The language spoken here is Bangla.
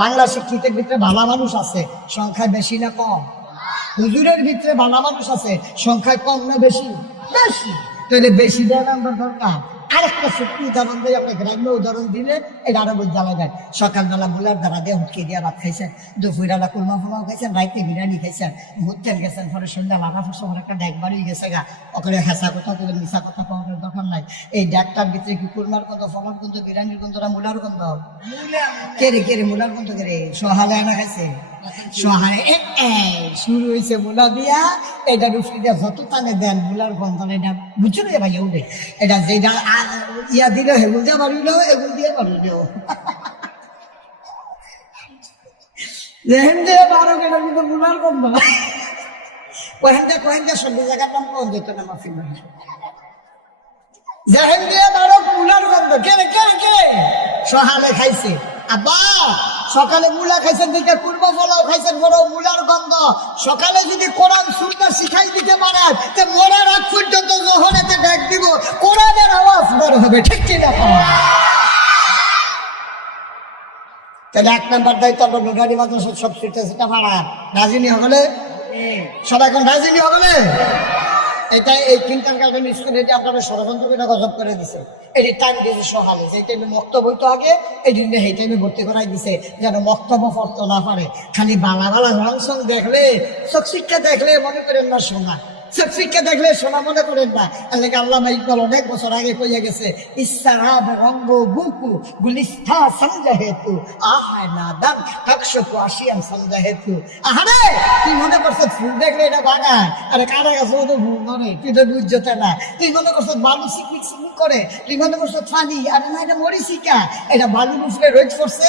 বাংলা শিক্ষিতের ভিতরে ভালো মানুষ আছে, সংখ্যায় বেশি না কম? হুজুরের ভিতরে ভালো মানুষ আছে, সংখ্যায় কম না বেশি? বেশি। তাহলে বেশি দেওয়া আমার দরকার। আরেকটা সত্যি উদাহরণ দিয়ে, আপনাকে গ্রাম্য উদাহরণ দিলে এটা আরো বোঝা যায়। সকালবেলা মুলার দ্বারা দিয়ে হুটকে দিয়ে ভাত খাইছেন, দুপুরবেলা কুলমা ফুলাও খাইছেন, রাইতে বিরিয়ানি খাইছেন, ঘুরতেন গেছেন, পরে সন্ধ্যা লাভা সময় একটা ড্যাগ বাড়ি গেছে গা, ওখানে হেঁচা কথা বলে মিশা কথা পাওয়ার দরকার নাই। এই ড্যাগটার ভিতরে কি কুলমার গন্ধ, ফলার গন্ধ, বিরিয়ানির গন্ধ না মুলার গন্ধ? কেড়ে কেড়ে মুলার গন্ধ কেড়ে সহালে আনা খাইছে। সহায় শুরু হয়েছে মুলা দিয়া, এটা রুফি দিয়া যত টানে দেন মুলার গন্ধ, এটা বুঝছো না ভাই? উঠে এটা যেটা ইয়া দিলে হেগুল দিয়ে বাড়িল, এগুল দিয়ে বাড়িল, যেহেন দিয়ে বারো কেটা কিন্তু মুলার গন্ধ। কহেন সব জায়গার নাম কম যেত না মাফি না, যেহেন দিয়ে বারো মুলার গন্ধ। কে সহালে খাইছে। আব্বা সকালে মুলা খাইছেন দিকে কুরবা ফলাও খাইছেন, বড় মুলার গন্ধ। সকালে যদি কোরআন সুন্নাহ শিখাই দিতে পারেন, তে মরার আগ পর্যন্ত যখন এতে ডাক দিব কোরআনের আওয়াজ বড় হবে, ঠিক কি না? তাহলে এক নাম্বার দায়িত্ব আমরা নোটারি মাদ্রাসা সব সেটা ভাড়া রাজিনী হলে, সবাই এখন রাজিনী হলে এটা এই কিনতান কালকে স্কুলে যে আপনারা ষড়যন্ত্র করে গজব করে দিছে। এটি টাইম দিয়েছে সকালে, যে টাইমে বক্তব্য হইতো আগে, এই জন্য এই টাইমে ভর্তি করাই দিছে যেন বক্তব্য পড়তে না পারে। খালি বালা বালা রং সং দেখলে, চোখ শিক্ষা দেখলে মনে করেন না শোনা, চোখ শিক্ষা দেখলে শোনা মনে করেন না। আল্লামা ইকবাল অনেক বছর আগে কইয়া গেছে, ইসরাব রঙ্গ বুকু গুলিস্থা সমঝা হেতু আহায় না দান কাকশকু আসিয়ান সমঝা হেতু। আহারে তুই মনে করছ ফুল দেখলে এটা বাগান, আরে কারা গাছ তো ফুল ধরে, তুই তো বুঝতে না। তুই মনে করছ বালু সিকমিক সিকমিক করে, তুই মনে করছ ফানি, আরে না এটা মরিচিকা, এটা বালুর উপরে রোদ করছে।